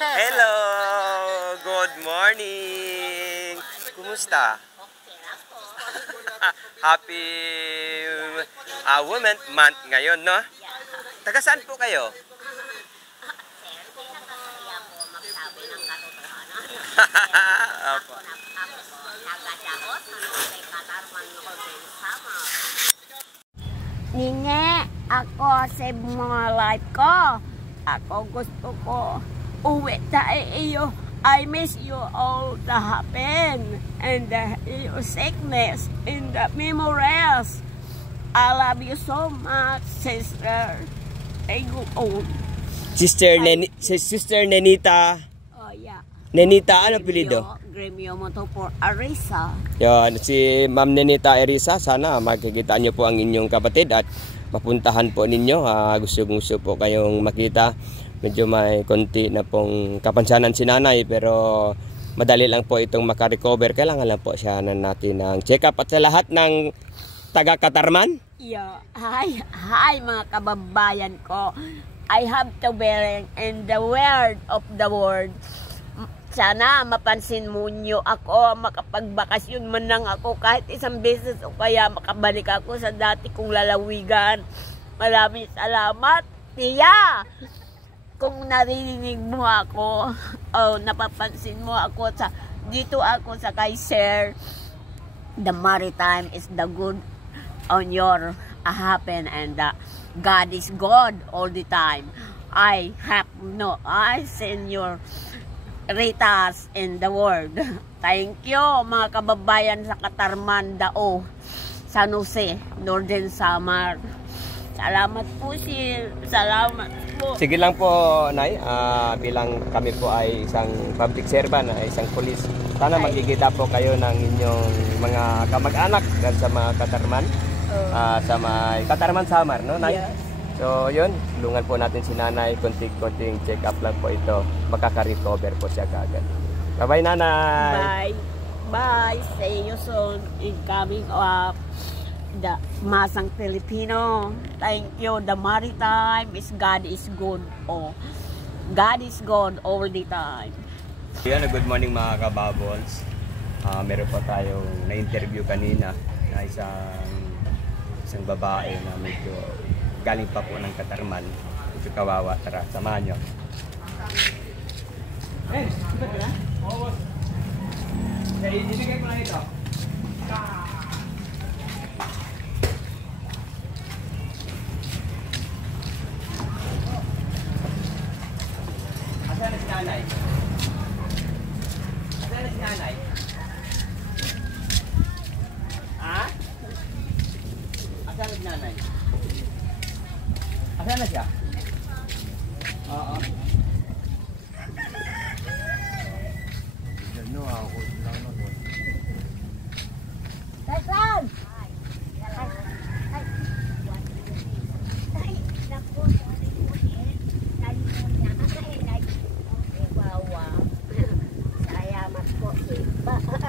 Hello! Good morning! Kumusta? Happy Women's Month ngayon, no? Taga saan po kayo? Ninge, ako sa mga life ko. Ako gusto ko uwi tayo iyo. I miss you all the happen and your sickness and the memories. I love you so much, sister. I go on. Sister Nenita. Oh, yeah. Nenita, ano pilido? Gremio mo to for Arisa. Yan, si Ma'am Nenita Arisa, sana makikita nyo po ang inyong kapatid at mapuntahan po ninyo. Gusto po kayong makita. Medyo may konti na pong kapansanan si nanay pero madali lang po itong makarecover. Kailangan lang po siya natin ng check-up at sa lahat ng taga-Katarman. Yeah. Hi mga kababayan ko. I have to bear in the word of the word. Sana mapansin mo nyo ako, makapagbakasyon man lang ako kahit isang beses o kaya makabalik ako sa dati kong lalawigan. Maraming salamat, Tia! Kung narinig mo ako, o napapansin mo ako, dito ako sa Kaiser, the maritime is the good on your happen and God is God all the time. I send your Ritas in the world. Thank you mga kababayan sa Katarman, Dao, San Jose, Northern Samar. Salamat po salamat po. Sige lang po, Nay. Bilang kami po ay isang public servant, isang police. Sana magkikita po kayo ng inyong mga kamag-anak sa mga Katarman. Sa mga Katarman Samar, no, Nay? Yes. So, yun, tulungan po natin si nanay, konting check-up lang po ito. Makaka-recover po siya kaagad. Bye-bye, nanay! Bye! Bye! See you soon in coming up the Masang Filipino. Thank you. The maritime is God is good. Oh, God is good all the time. Yan, good morning mga kababols. Meron po tayong na-interview kanina na isang babae na medyo galing pa po ng Katarman. Ito kawawa. Tara, samahan nyo. Ibigay ko lang ito. Asan na si nanay? Asan na si nanay? Ha? Asan na si nanay? Asan na siya? Oo. Ano ako? Taslan!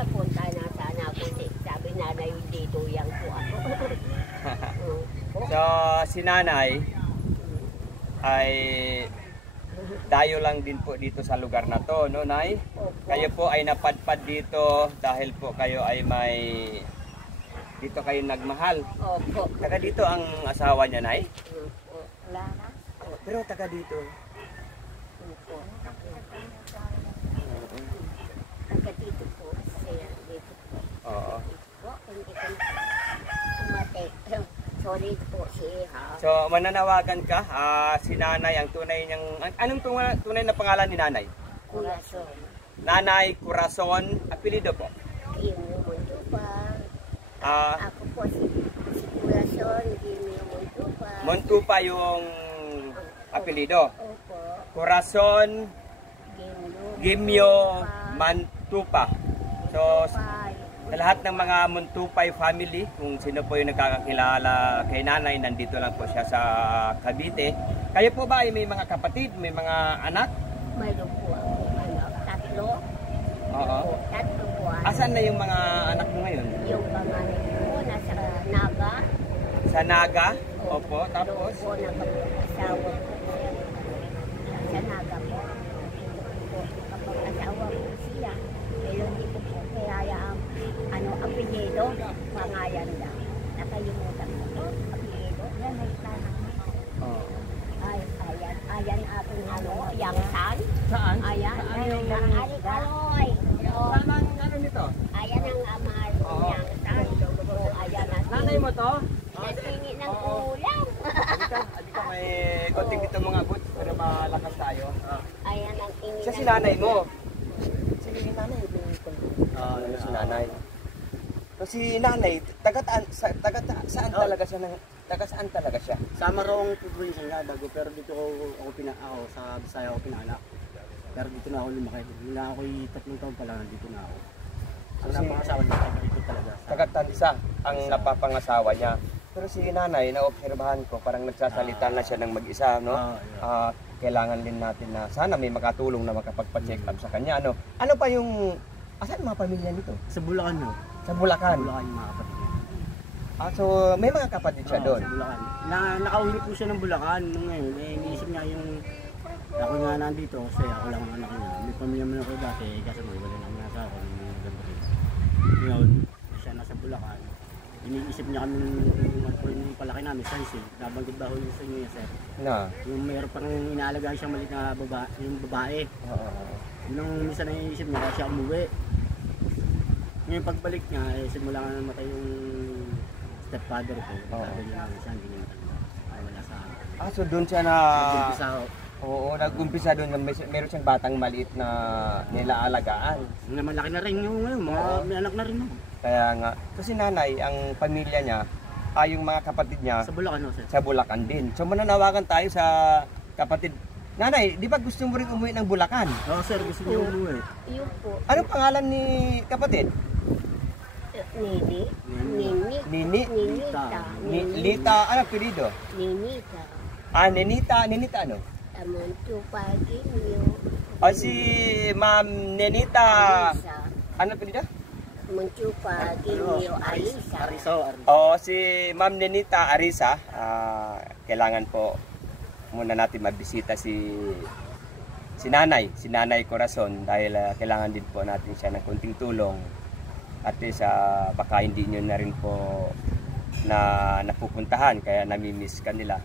Punta na sana ako. Sabi nanay dito yang po ako. So, si nanay ay dayo lang din po dito sa lugar na to, no, Nay? Kayo po ay napadpad dito dahil po kayo ay dito kayo nagmahal. Opo. Taga dito ang asawa niya, Nay? Wala na. Pero taga dito. Opo. Taga dito po. Siya dito po. Oo. Po, hindi ko tumatik. Sorry po siya. So, mananawagan ka, si nanay, ang tunay niyang, anong tunay na pangalan ni nanay? Corazon. Nanay Corazon, apelido po? Gimio Montupa. Ako po si Corazon, Gimio Montupa. Montupa yung apelido? Opo. Corazon Gimio Montupa. So, sa lahat ng mga Montupay family, kung sino po yung nakakakilala kay nanay, nandito lang po siya sa Cavite. Kayo po ba ay may mga kapatid, may mga anak? Mayroon po ako, tatlo. Oo. Tatlo po. Asan na yung mga anak mo ngayon? Yung panganay po, nasa Naga. Sa Naga? Opo, tapos? Doon po, nag-asawa po. ayan aking ano, yang san. Saan? Ayan, ayan, Kaloy. Saan ang ano nito? Ayan ang amal ko Oo. yang san. O, ayan ang Nanay mo to? natingi ng ulam. Hindi ka may konting dito mga goods para malakas tayo. Ayan ang tingi Siya si ng nanay mo. Sige si nanay. Si nanay. So si nanay, saan talaga siya? Taga saan talaga siya? Sa Marong probinsya nga bago, pero dito ako sa Bisaya ako pinaanak. Pero dito na ako lumaki. Nung ako'y 3 taon pa lang, dito na ako. Ang Kasi- napangasawa niya, taga dito talaga. Taga Tansa ang napapangasawa niya. Pero si nanay, naobserbahan ko, parang nagsasalita na siya ng mag-isa, no? Yeah. Kailangan din natin na sana may makatulong na makapagpa-check up sa kanya. Ano pa yung, asan mga pamilya nito? Sa Bulacan, no? Sa Bulacan. Bulacan yung mga kapatid niya. So may mga kapatid siya doon. Sa Bulacan. Nakauwi po siya ng Bulacan nung ngayon. Iniisip niya yung ako nga nandito kasi ako lang ang anak niya. May pamilya man ako dati kasi wala naman nasa ako ng mga ganito rin. Ngayon, siya nasa Bulacan. Iniisip niya kami yung palaki namin, Sansi. Nabanggit ba ho yung sa inyo, sir? Na. Yung mayroon pang inaalagaan siyang maliit na yung babae. Yun ang minsan naiisip niya kasi siya umuwi. Ngayon pagbalik niya, simula nga namatay yung stepfather ko. Sabi niya siya, hindi niya wala sa akin. So doon siya na... Nag-umpisa ako. Oo, nag-umpisa doon. Meron siyang batang maliit na nilaalagaan. Malaki na rin yung ngayon, may anak na rin. No? Kaya nga, kasi nanay, ang pamilya niya, yung mga kapatid niya, Sa Bulacan, no, sir? sa Bulacan din. So mananawagan tayo sa kapatid. Nanay, di ba gusto mo rin umuwi ng Bulacan? Oo, sir, gusto niya umuwi. Yun po. Anong pangalan ni kapatid? Nini. Nini. Nini? Ninita. Lita, ano apelido? Ninita. Nenita. Nenita ano? Amon to pagi niyo. Si Ma'am Nenita. Alisa. Ano apelido? Amon to pagi niyo. Alisa. Ariso. Si Ma'am Nenita Arisa. Kailangan po muna natin mabisita si Nanay Corazon dahil kailangan din po natin siya ng konting tulong. At least baka hindi nyo na rin po na napupuntahan kaya namimiss ka nila.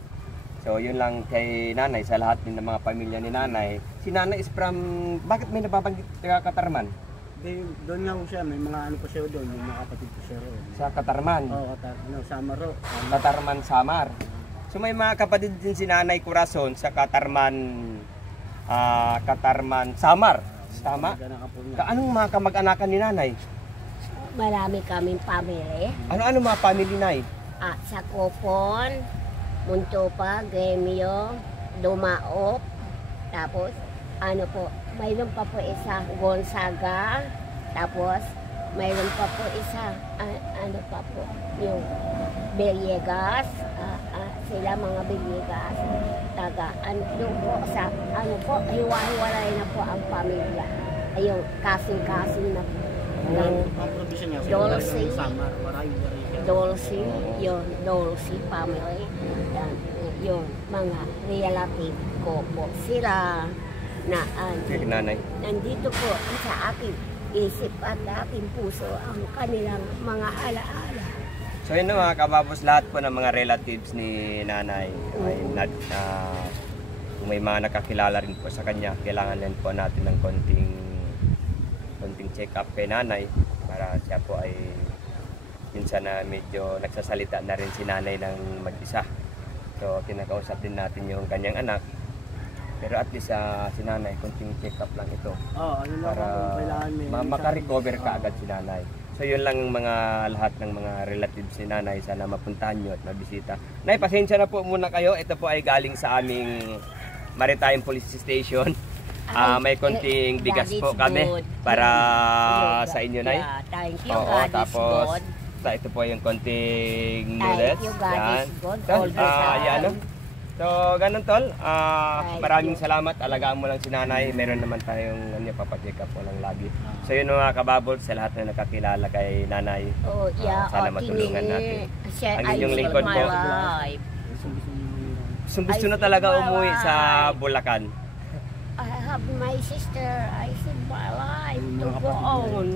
So yun lang kay nanay sa lahat din ng mga pamilya ni nanay. Si nanay is from, bakit may nababanggit sa Katarman? Doon nga po siya, may mga ano po siya doon, yung mga kapatid ko siya roon. Sa Katarman. Oo, Samaro. Katarman Samar. So may mga kapatid din si Nanay Corazon sa Katarman Samar. Tama? Anong mga kamag-anakan ni nanay? Marami kaming pamilya. Ano mga family nay? Sa Kopon, Muntopa, Gremio, Dumaop, tapos ano po, mayroon pa po isa Gonzaga, tapos mayroon pa po isa ano pa po, yung Villegas, sila mga Villegas, taga ano po sa ano po, hiwa-hiwalay na po ang pamilya. Ayun, kasing-kasing na po. Probinsya niya, Dolce. Samar, Waray. Dolce, yun, Dolce family. Yan, yun, mga relative ko po. Sila na Si nanay. nandito po sa aking isip at aking puso ang kanilang mga alaala. So yun na mga kababos, lahat po ng mga relatives ni nanay ay kung may mga nakakilala rin po sa kanya, kailangan din po natin ng konting check up kay nanay para siya po ay minsan na medyo nagsasalita na rin si nanay ng mag-isa. So kinakausap din natin yung kanyang anak. Pero at least si nanay, konting check up lang ito. Ano lang Para kailangan makarecover ka agad si nanay. So yun lang mga lahat ng mga relatives ni nanay, sana mapuntahan nyo at mabisita. Nay, pasensya na po muna kayo. Ito po ay galing sa aming Maritime Police Station. May konting bigas po kami para sa inyo, Nay. Yeah, thank you, Oo, God tapos is good. ito po yung konting noodles. Thank you, God Yan. is good So, all the time. yan, no? So, ganun tol. Maraming salamat. Alagaan mo lang si nanay. Meron naman tayong papacheck up mo lang lagi. So, yun mga kababol sa lahat na nakakilala kay nanay. Oh, yeah, sana matulungan natin. Ang I inyong feel lingkod my po. life. Gusto na talaga umuwi sa Bulacan. I have my sister. I see my life to Mga go kapatid on.